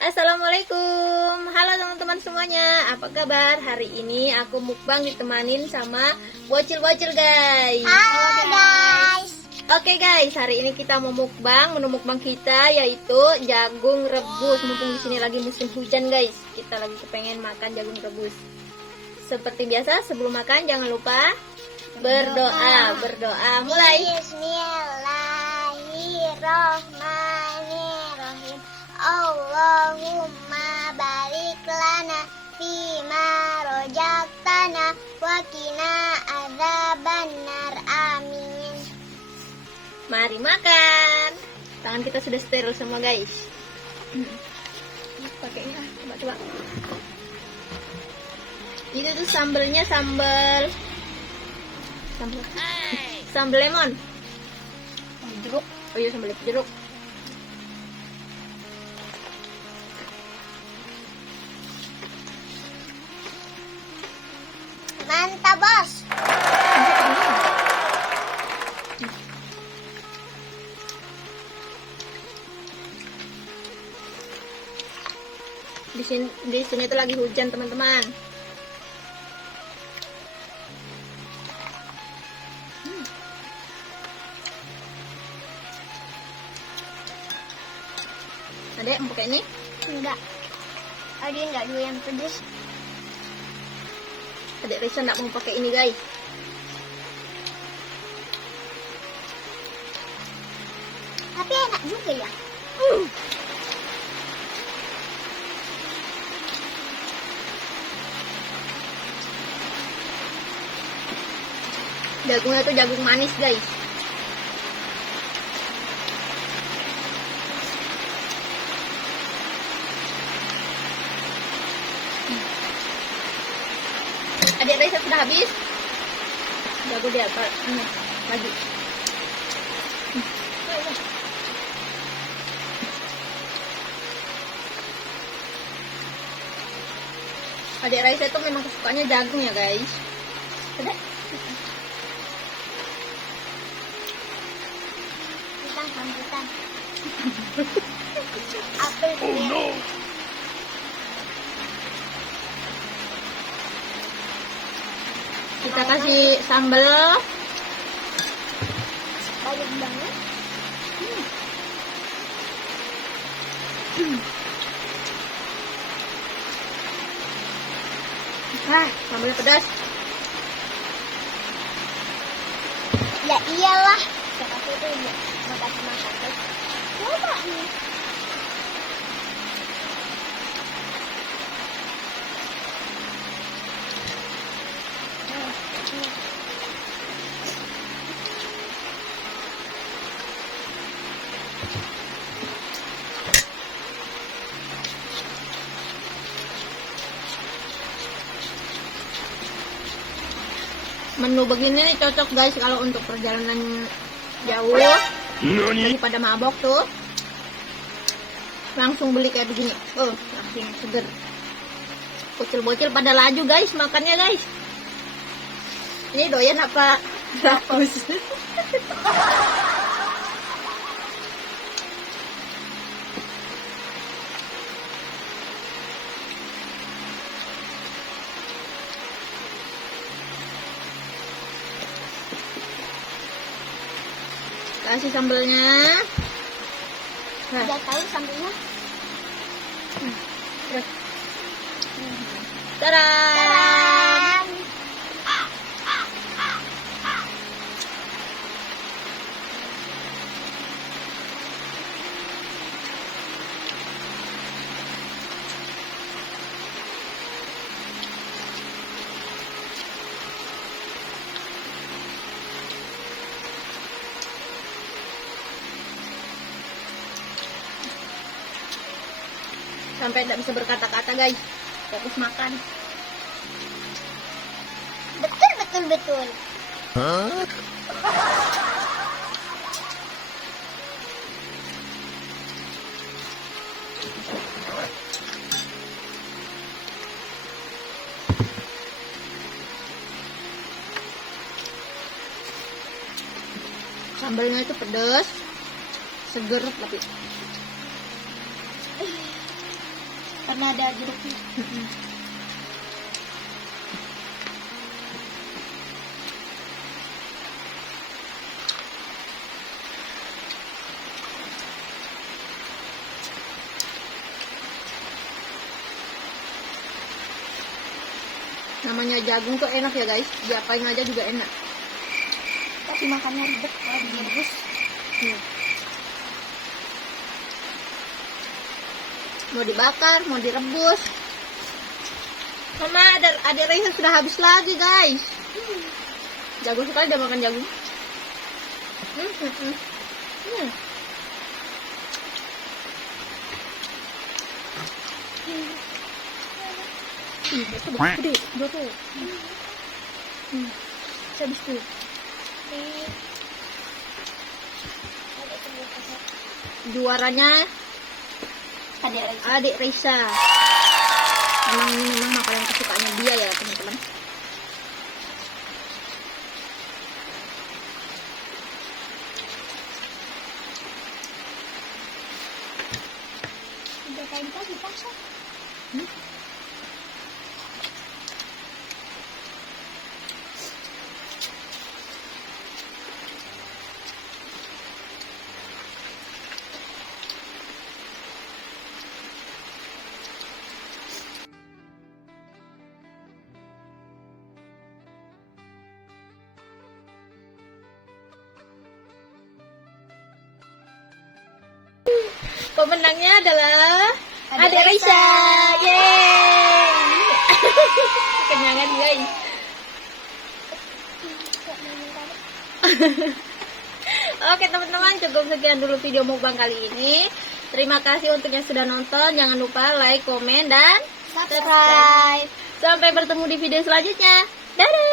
Assalamualaikum, halo teman-teman semuanya, apa kabar? Hari ini aku mukbang ditemanin sama bocil-bocil guys. Halo guys. Oke guys, hari ini kita mau mukbang, menu mukbang kita yaitu jagung rebus. Mumpung di sini lagi musim hujan guys, kita lagi kepengen makan jagung rebus. Seperti biasa sebelum makan jangan lupa berdoa. Mulai. Bismillahirrahmanirrahim. Allahumma barik lana fima rojaktana wa qina adzabannar. Amin. Mari makan. Tangan kita sudah steril semua guys. Pakai ini coba. Itu tuh sambelnya sambal lemon. Jeruk. Oh iya, sambal jeruk. Mantap, Bos. Di sini tuh lagi hujan, teman-teman. Adek mau pakai ini? Enggak. Ada enggak dua yang pedes? Adek Risa enggak mau pakai ini, guys. Tapi enak juga ya. Jagungnya tuh jagung manis, guys. Adik Raisa sudah habis. Jago dia apa? Ini lagi. Adik Raisa itu memang kesukaannya jagung ya guys. Ada? Sambutan. Apel. Oh no. Kita kasih sambal Banyak banget. Sambalnya pedas. Ya iyalah. Siapa tuh itu ya makan guys. Coba nih. Menu begini nih cocok guys kalau untuk perjalanan jauh. Daripada mabok tuh. Langsung beli kayak begini. Langsung seger. Bocil-bocil pada laju guys makannya guys. Ini doyan apa? Rakus. Kasih sambelnya. Udah tahu sambelnya? Tada! Tadam! Sampai tidak bisa berkata-kata guys. Fokus makan. Betul. Sambalnya itu pedas, seger tapi karena ada jeruknya. Namanya jagung tuh enak ya guys, diapain aja juga enak. Tapi makannya ribet kalau direbus. Mau dibakar, mau direbus. Mama, ada Raisa sudah habis lagi guys. Jagung sekali dia makan jagung. Itu gede, dua tuh. Habis tuh. Juaranya adik Raisa. Memang ini memang makanan kesukaannya dia ya teman-teman. Udah kayak tadi pasang. Pemenangnya adalah Adik adik Raisa. Raisa. Yeay. Kenyangan guys. Oke teman-teman, cukup sekian dulu video mukbang kali ini. Terima kasih untuk yang sudah nonton. Jangan lupa like, komen, dan Subscribe. Sampai bertemu di video selanjutnya. Dadah.